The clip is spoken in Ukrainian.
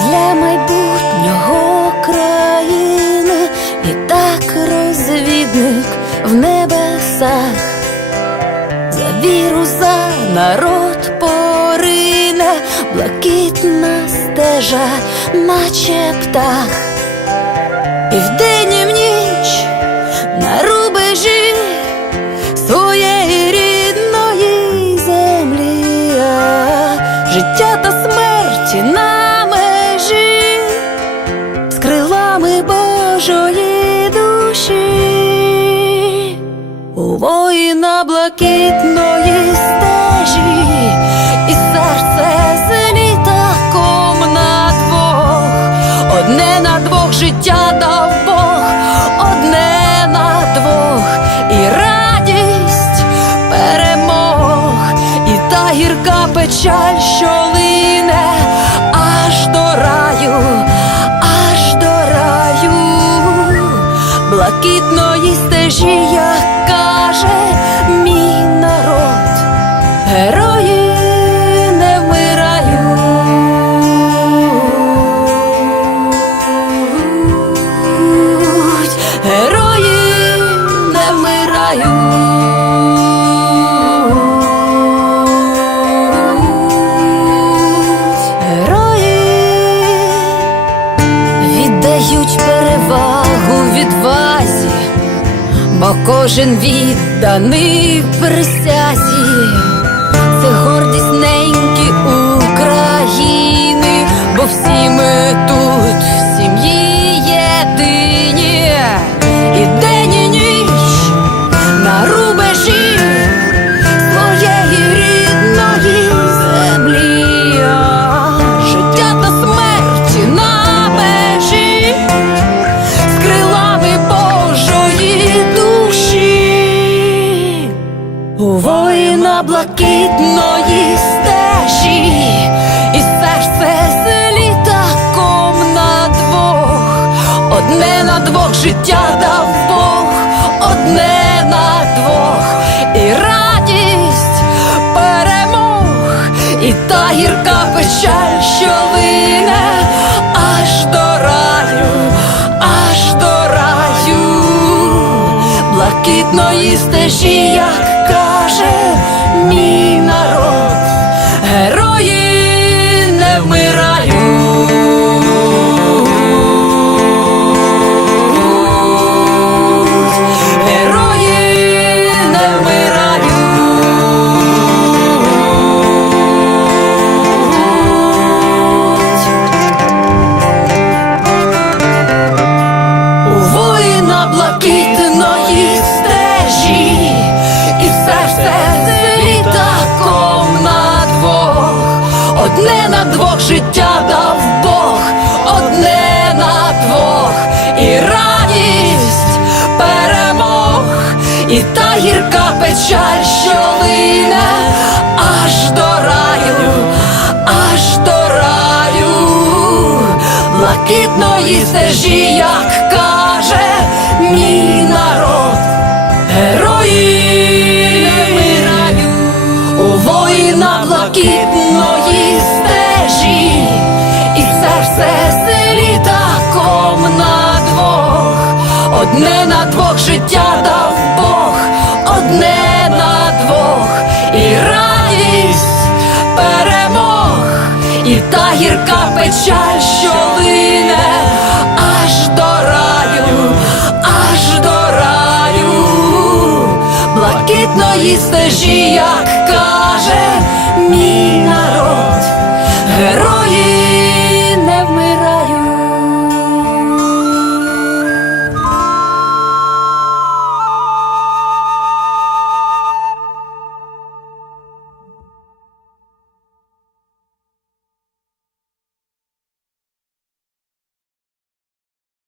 для майбутнього країни, і так розвідник в небесах, за віру, за народ порине, блакитна стежа, наче птах, воїна блакитної стежі, і серце з літаком на двох, одне на двох життя дав Бог, одне на двох, і радість перемог, і та гірка печаль, що лине аж до раю, аж до раю, блакитної стежі, як віддають перевагу відвазі, бо кожен відданий присязі, у воїна блакитної стежі, і серце з літаком на двох, одне на двох життя дав Бог, одне на двох, і радість перемог, і та гірка печаль, що лине аж до раю, аж до раю, блакитної стежі, як каже мій народ, герої одне на двох життя дав Бог, одне на двох, і радість перемог, і та гірка печаль, що лине аж до раю, аж до раю, блакитної стежі, як каже мій народ, герої не одне на двох життя дав Бог, одне на двох, і радість перемог, і та гірка печаль, що лине аж до раю, аж до раю, блакитної стежі, як каже мій народ, герої